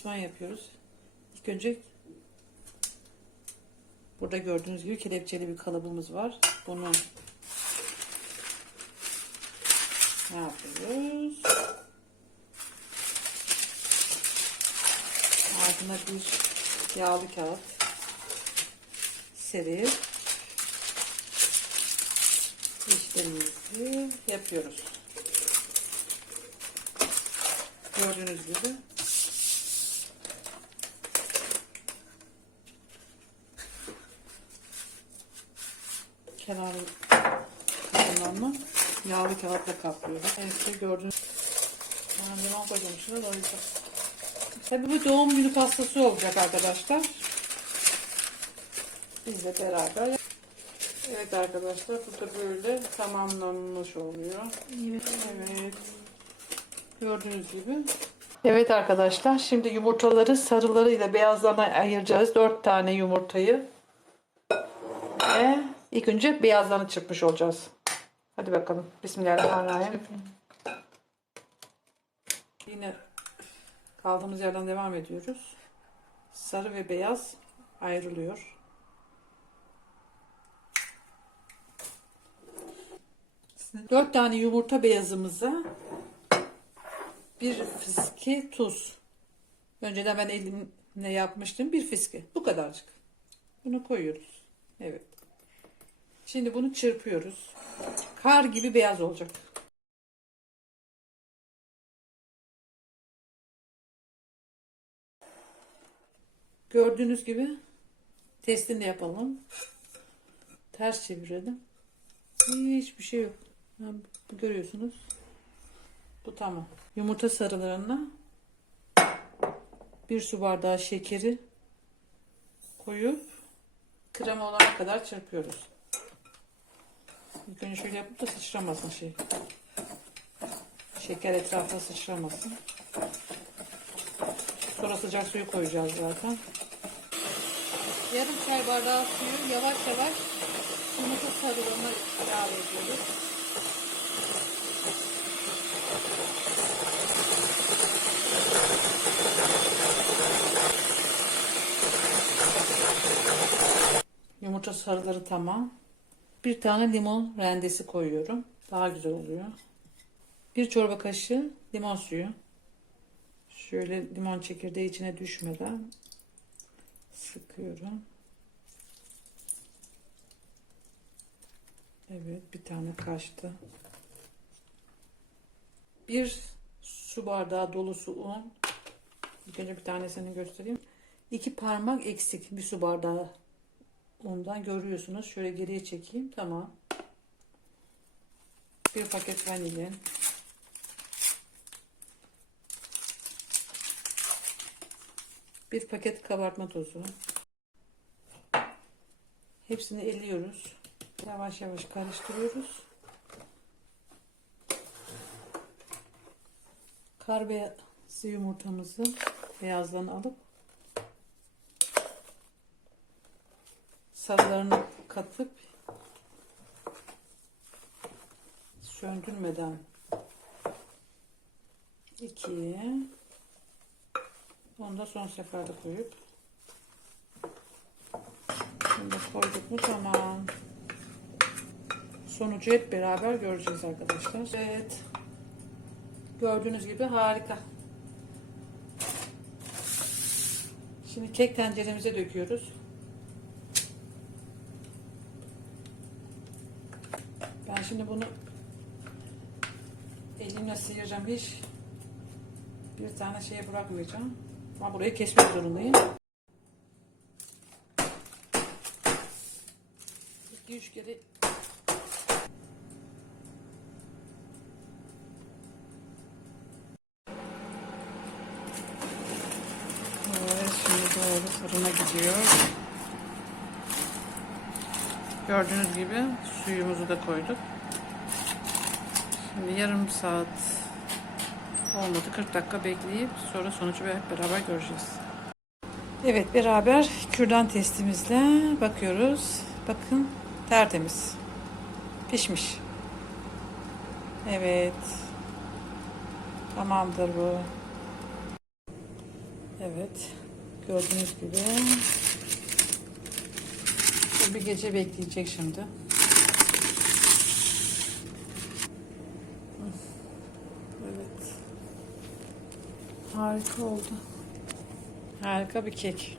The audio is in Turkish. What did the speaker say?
lansman yapıyoruz. İlk önce burada gördüğünüz gibi kelepçeli bir kalıbımız var. Bunu ne yapıyoruz? Ardına bir yağlı kağıt serip işlemimizi yapıyoruz. Gördüğünüz gibi. Kenarı kısımlarını yağlı kağıtla kaplıyoruz. Evet gördüğünüz ben limon koyacağım şuna yüzden. Tabii bu doğum günü pastası olacak arkadaşlar. Bizle beraber. Evet arkadaşlar bu da böyle tamamlanmış oluyor. Evet. Evet. Gördüğünüz gibi. Evet arkadaşlar şimdi yumurtaları sarılarıyla beyazlarına ayıracağız. 4 tane yumurtayı. Ve ilk önce beyazlarını çırpmış olacağız. Hadi bakalım. Bismillahirrahmanirrahim. Yine kaldığımız yerden devam ediyoruz. Sarı ve beyaz ayrılıyor. Dört tane yumurta beyazımıza bir fiske tuz. Önceden ben elimle yapmıştım. Bir fiske. Bu kadarcık. Bunu koyuyoruz. Evet. Şimdi bunu çırpıyoruz. Kar gibi beyaz olacak. Gördüğünüz gibi testini yapalım. Ters çevirelim. Hiçbir şey yok. Görüyorsunuz. Bu tamam. Yumurta sarılarına bir su bardağı şekeri koyup krema olana kadar çırpıyoruz. İlk önce şöyle yapıp da sıçramasın şey. Şeker etrafına sıçramasın. Sonra sıcak suyu koyacağız zaten. Yarım çay bardağı suyu yavaş yavaş yumurta sarılarına ilave ediyoruz. Yumurta sarıları tamam. Bir tane limon rendesi koyuyorum. Daha güzel oluyor. Bir çorba kaşığı limon suyu. Şöyle limon çekirdeği içine düşmeden sıkıyorum. Evet bir tane kaçtı. Bir su bardağı dolusu un. İlk önce bir tanesini göstereyim. İki parmak eksik bir su bardağı undan görüyorsunuz. Şöyle geriye çekeyim. Tamam. Bir paket vanilin. Bir paket kabartma tozu. Hepsini eliyoruz. Yavaş yavaş karıştırıyoruz. Kar beyazı yumurtamızı beyazlarını alıp sarılarını katıp söndürmeden ikiye onu da son seferde koyup bunu da koyduk mu tamam. Sonucu hep beraber göreceğiz arkadaşlar. Evet. Gördüğünüz gibi harika. Şimdi kek tenceremize döküyoruz. Şimdi bunu elimle sıyıracağım. Hiç bir tane şeye bırakmayacağım. Ama burayı kesmek zorundayım. 2-3 kere doğru fırına gidiyor. Gördüğünüz gibi suyumuzu da koyduk. Şimdi yarım saat olmadı 40 dakika bekleyip sonra sonucu hep beraber göreceğiz. Evet beraber kürdan testimizle bakıyoruz. Bakın tertemiz. Pişmiş. Evet. Tamamdır bu. Evet. Gördüğünüz gibi. Bu bir gece bekleyecek şimdi. Evet. Harika oldu. Harika bir kek.